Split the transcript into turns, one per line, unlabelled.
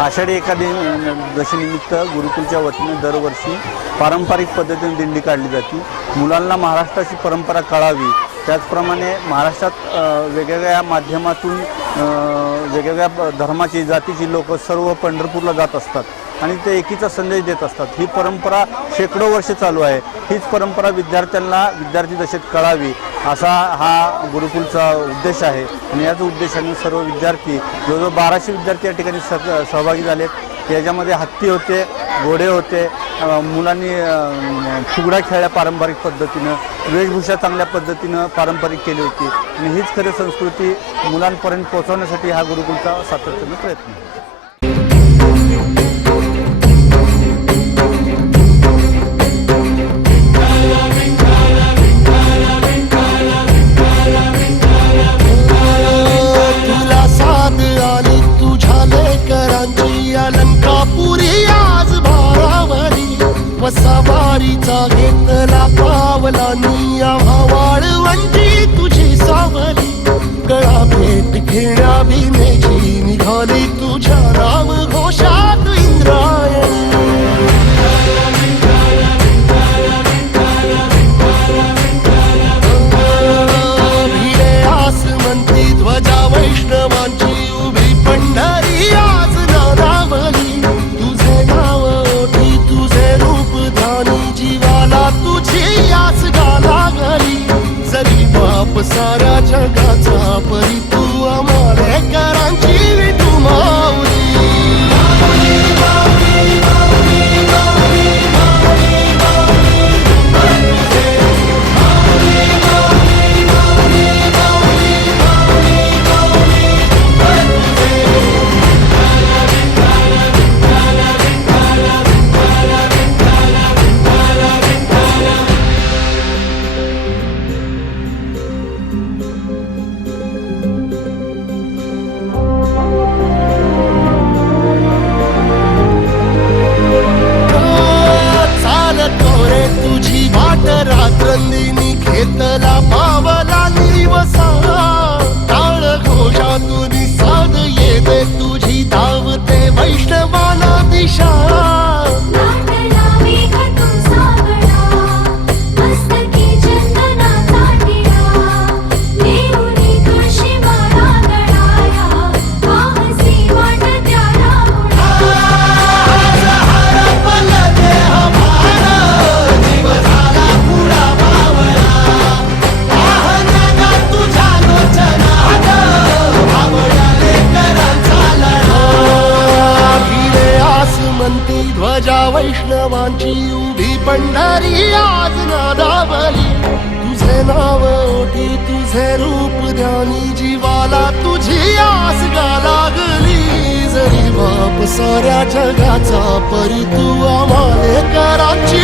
आषाढी एकादशीनिमित्त गुरुकुलच्या वतीने दरवर्षी पारंपरिक पद्धतीने दिंडी काढली जाते. मुलांना महाराष्ट्राची परंपरा कळावी. त्याचप्रमाणे महाराष्ट्रात वेगवेगळ्या माध्यमातून वेगवेगळ्या धर्माची जातीची लोक सर्व पंढरपूरला जात असतात. आणि ते एकीचा संदेश देत असतात. ही परंपरा शेकडो वर्ष चालू आहे. हीच परंपरा विद्यार्थ्यांना विद्यार्थी दशेत कळावी असा हा गुरुकुलचा उद्देश आहे. आणि याच उद्देशाने सर्व विद्यार्थी जवळजवळ बाराशे विद्यार्थी या ठिकाणी सह सहभागी झालेत. याच्यामध्ये हत्ती होते घोडे होते मुलांनी फुगडा खेळल्या पारंपरिक पद्धतीनं वेशभूषा चांगल्या पद्धतीनं पारंपरिक केली होती. आणि हीच खरी संस्कृती मुलांपर्यंत पोहोचवण्यासाठी हा गुरुकुलचा सातत्यानं प्रयत्न
all get the light. सारा जगाचा परी Hit the light. तुझे रूप ध्यानी जीवाला तुझी आस गा लागली. जरी बाप साऱ्या जगाचा परी तू आम्हाला कराची